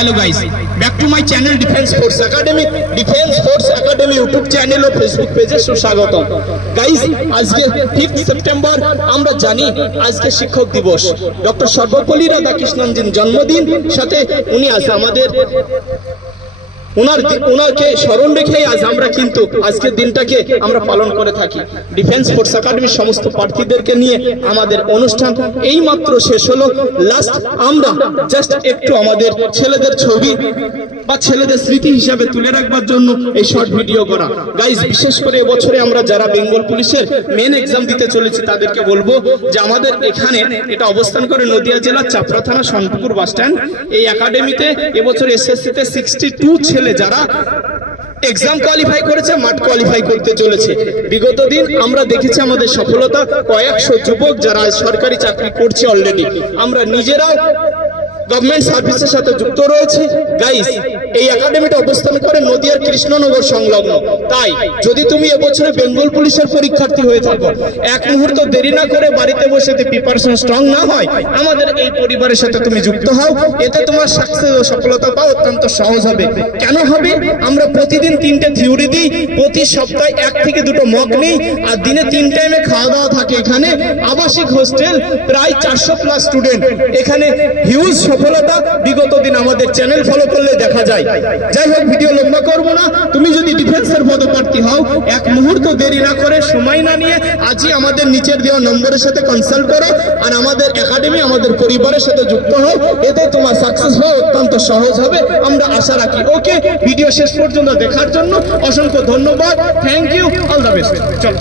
Hello guys, back to my channel defence force academy YouTube channel और Facebook पेजे सुस्वागतम। Guys, आज के 5 सेप्टेम्बर আমরা জানি আজকে শিক্ষক দিবস। ডক্টর সর্বপল্লী রাধাকৃষ্ণনজির জন্মদিন, সাথে উনি আছে আমাদের উনাকে স্মরণ রেখে আজ আমরা কিন্তু আজকের দিনটাকে আমরা পালন করে থাকি। ডিফেন্স ফোর্স একাডেমির সমস্ত প্রার্থীদেরকে নিয়ে আমাদের অনুষ্ঠান এই মাত্র শেষ হলো। লাস্ট আমরা জাস্ট একটু আমাদের ছেলেদের ছবি বা ছেলেদের স্মৃতি হিসাবে তুলে রাখবার জন্য এই শর্ট ভিডিও করা। গাইস, বিশেষ করে এবছরে আমরা যারা বেঙ্গল পুলিশের মেন এক্সাম দিতে চলেছি তাদেরকে বলবো যে আমাদের এখানে এটা অবস্থান করে নদিয়া জেলার চাপড়া থানা সন্তপুর বাস স্ট্যান্ড। এই একাডেমিতে এবছর এসএসসিতে 62 ছেলে যারা এক্সাম কোয়ালিফাই করেছে, মাঠ কোয়ালিফাই করতে চলেছে। বিগত দিন আমরা দেখেছি আমাদের সফলতা, কয়েকশো যুবক যারা সরকারি চাকরি করছে অলরেডি। আমরা নিজেরাও গভর্নমেন্ট সার্ভিসের সাথে যুক্ত রয়েছে। গাইস, এই একাডেমিটা অবস্থান করে নদিয়ার কৃষ্ণনগর সংলগ্ন। তাই যদি তুমি এবছরে বেঙ্গল পুলিশের পরীক্ষার্থী হয়ে থাকো, এক মুহূর্ত দেরি না করে বাড়িতে বসে প্রিপারেশন স্ট্রং না হয় আমাদের এই পরিবারের সাথে তুমি যুক্ত হও। এতে তোমার সাকসেস ও সফলতা পাওয়া অত্যন্ত সহজ হবে। কেন হবে? আমরা প্রতিদিন 3টে থিওরি দিই, প্রতি সপ্তাহে 1 থেকে 2টো মক নেই, আর দিনে 3 টাইমে খাওয়া দাওয়া থাকে। এখানে আবাসিক হোস্টেল, প্রায় 400+ স্টুডেন্ট। এখানে হিউজ সফলতা বিগত দিন আমাদের চ্যানেল ফলো করলে দেখা যায়। যাই হোক, ভিডিও লম্বা করব না। তুমি যদি ডিফেন্সের পদপ্রার্থী হও, এক মুহূর্ত দেরি না করে, সময় না নিয়ে আজই আমাদের নিচের দেওয়া নম্বরের সাথে কনসাল্ট করো আর আমাদের একাডেমি, আমাদের পরিবারের সাথে যুক্ত হও। এতে তোমার সাকসেস হওয়া অত্যন্ত সহজ হবে, আমরা আশা রাখি। ওকে, ভিডিও শেষ পর্যন্ত দেখার জন্য অসংখ্য ধন্যবাদ। Thank you, all the best. চলো।